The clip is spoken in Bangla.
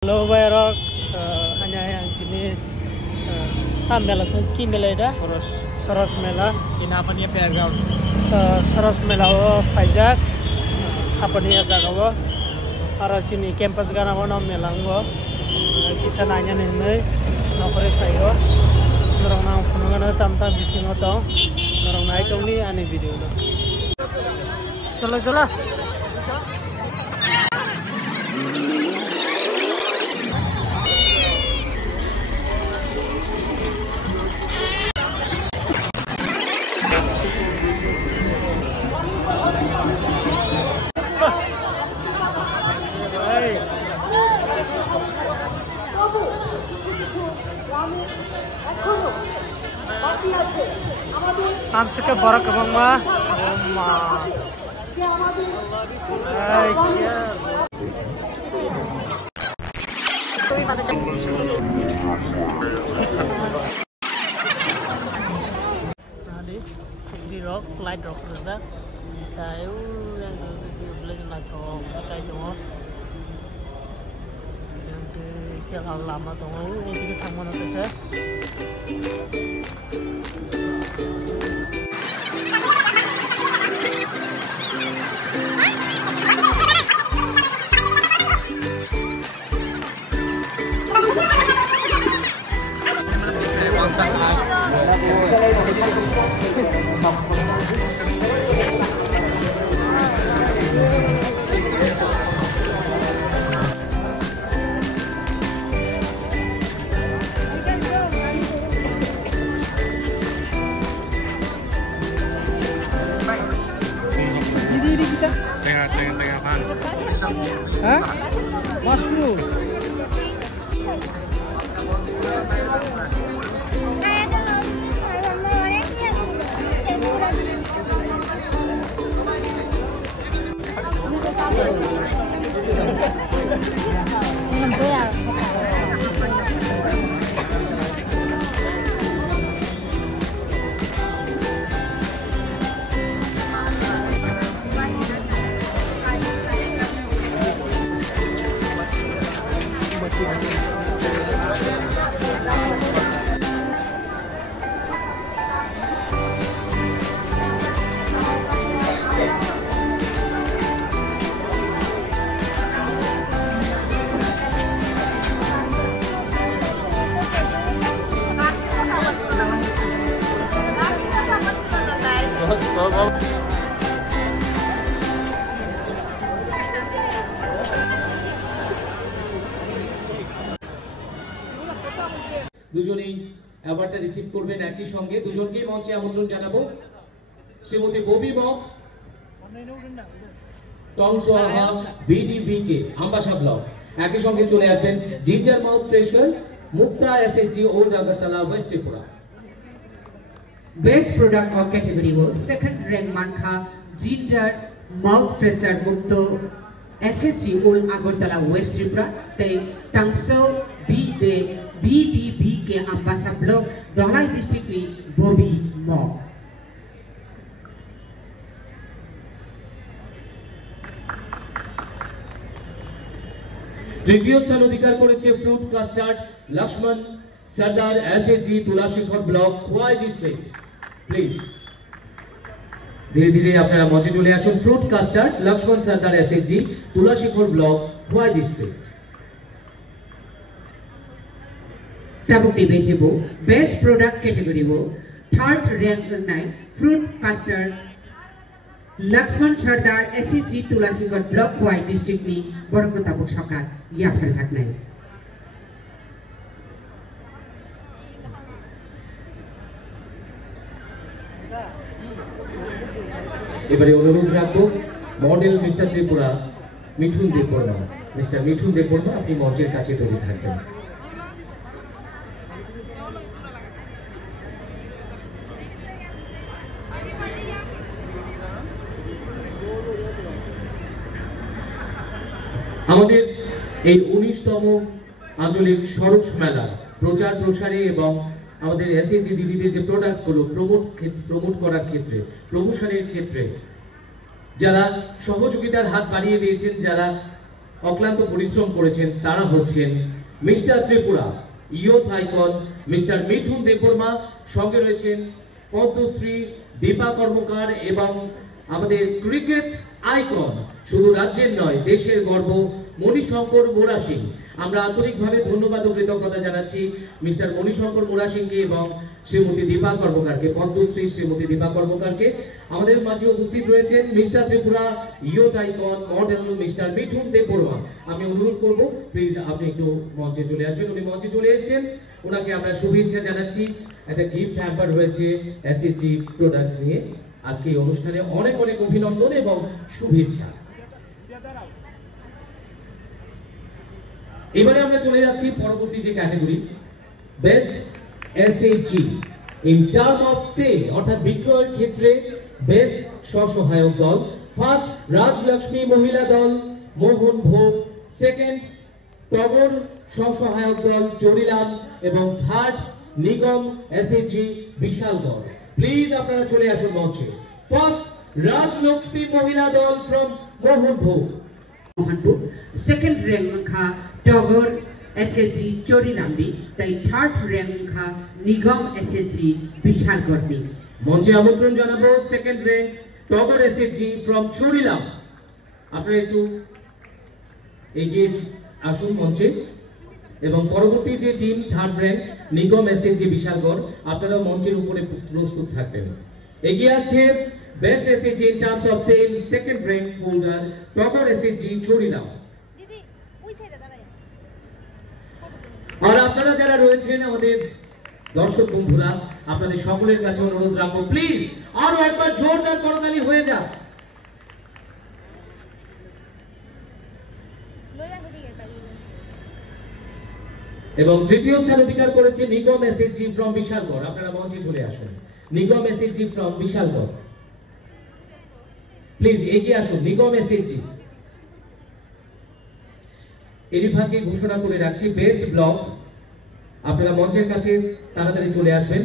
Halo Bayrok, hanya yang kini mela ki mela ida Soros mela ini apa nih fairground Soros mela wo Faizak apa nih jaga wo arah sini campus gana wo nom mela ngo kisah nanya nih nopore fayo norong nang phunungana tam bisingo tong norong nai tong ni ani video lo cholo Amsike barak bang ma, di rock, light rock rasa, tahu yang di belakang light rock, kayak cuma, yang di kira lama tu, ini kita thaman saja. Tengah pan. Hah? Mushroom. দুজনেই অ্যাওয়ার্ডটা রিসিভ করবেন একই সঙ্গে দুজনকেই মঞ্চে আমন্ত্রণ জানাবো শ্রীমতী ববি মক টংসোয়া ভিডিভি কে আম্বাসা ব্লক একই সঙ্গে চলে আসবেন ginger mouth fresher Mukta SSG old Agartala west Tripura best product और कैटेगरी वो सेकंड रैंक मानखा ginger mouth fresher Mukta SSG old Agartala west Tripura ते तंगसो बीडीबी के अम्बासा ब्लॉक दोहराई डिस्ट्रिक्ट की बॉबी मॉक তৃতীয় স্থান অধিকার করেছে fruit custard Laxman Sardar SSG Tulashikhar block Khowai district please ধীরে ধীরে আপনারা মঞ্চে চলে আসুন fruit custard Laxman Sardar SSG Tulashikhar block Khowai district तबुकटी बेचेबो बेस्ट प्रोडक्ट कैटेगरी वो थर्ड रैंक नाइ fruit custard Laxman Sardar SSG Tulashikhar block वाई डिस्ट्रिक्ट नि बरकताबुक सरकार या फरसाकनाय এবারে অনুরোধ রাখবো model mister Tripura Mithun Debbarma mister Mithun Debbarma আপনি মঞ্চের কাছে তৈরি থাকবেন আমাদের এই 19তম আঞ্চলিক সড়ক মেলা প্রচার প্রসারে এবং আমাদের এসএসজি দিদিদের যে প্রোডাক্টগুলো প্রমোট করার ক্ষেত্রে প্রমোশনের ক্ষেত্রে যারা সহযোগিতার হাত বাড়িয়ে দিয়েছেন, যারা অক্লান্ত পরিশ্রম করেছেন তারা হচ্ছেন mister Tripura youth icon mister Mithun Debbarma, সঙ্গে রয়েছেন পদ্মশ্রী দীপা কর্মকার এবং আমাদের ক্রিকেট আইকন শুধু রাজ্যের নয় দেশের গর্ব মণিশঙ্কর মোরা সিং। আমরা আন্তরিকভাবে ধন্যবাদ ও কৃতজ্ঞতা জানাচ্ছি মিস্টার মণিশঙ্কর মোরা সিংকে এবং শ্রীমতী দীপা কর্মকারকে, পদ্মশ্রী শ্রীমতী দীপা কর্মকারকে। আমাদের মাঝে উপস্থিত রয়েছেন mister Tripura youth icon model mister Mithun Debbarma. আমি অনুরোধ করব প্লিজ আপনি একটু মঞ্চে চলে আসবেন। উনি মঞ্চে চলে এসেছেন, ওনাকে আমরা শুভেচ্ছা জানাচ্ছি। একটা গিফট হ্যাম্পার রয়েছে এসএসজি প্রোডাক্টস নিয়ে। আজকে এই অনুষ্ঠানে অনেক অনেক অভিনন্দন এবং শুভেচ্ছা। এবারে আমরা চলে যাচ্ছি পরবর্তী যে category, best SHG in term of sale, অর্থাৎ বিক্রয়ের ক্ষেত্রে বেস্ট স্বসহায়ক দল। ফার্স্ট রাজলক্ষ্মী মহিলা দল মোহন ভোগ, সেকেন্ড টগর স্বসহায়ক দল চরিলাম এবং থার্ড নিগম এসএইচজি বিশাল দল। প্লিজ আপনারা চলে আসুন মঞ্চে। ফার্স্ট রাজলক্ষ্মী মহিলা দল ফ্রম মোহন ভোগ। Mohanpur, second rank kha Tagore SSG Chorilambi, তাই third rank kha Nigam SSG Bishalgarni। মঞ্চে আমন্ত্রণ জানাবো second rank Tagar SSG from Charilam. আপনারা একটু এগিয়ে আসুন মঞ্চে। এবং পরবর্তী যে team third rank Nigam SSG Bishalgarh, আপনারা মঞ্চের উপরে প্রস্তুত থাকবেন। এগিয়ে আসছে best SSG in terms of sales, second rank holder Tagar SSG Charilam. আর আপনারা যারা রয়েছেন আমাদের দর্শক বন্ধুরা, আপনাদের সকলের কাছে অনুরোধ রাখবো প্লিজ আরো একবার জোরদার করতালি হয়ে যাক। এবং তৃতীয় স্থান অধিকার করেছে নিগম এসএসজি ফ্রম বিশালগড়। আপনারা মঞ্চে চলে আসুন। নিগম এসএসজি ফ্রম বিশালগড়, প্লিজ এগিয়ে আসুন। নিগম এসএসজি। এর বিভাগে ঘোষণা করে রাখছি বেস্ট ব্লক। আপনারা মঞ্চের কাছে তাড়াতাড়ি চলে আসবেন।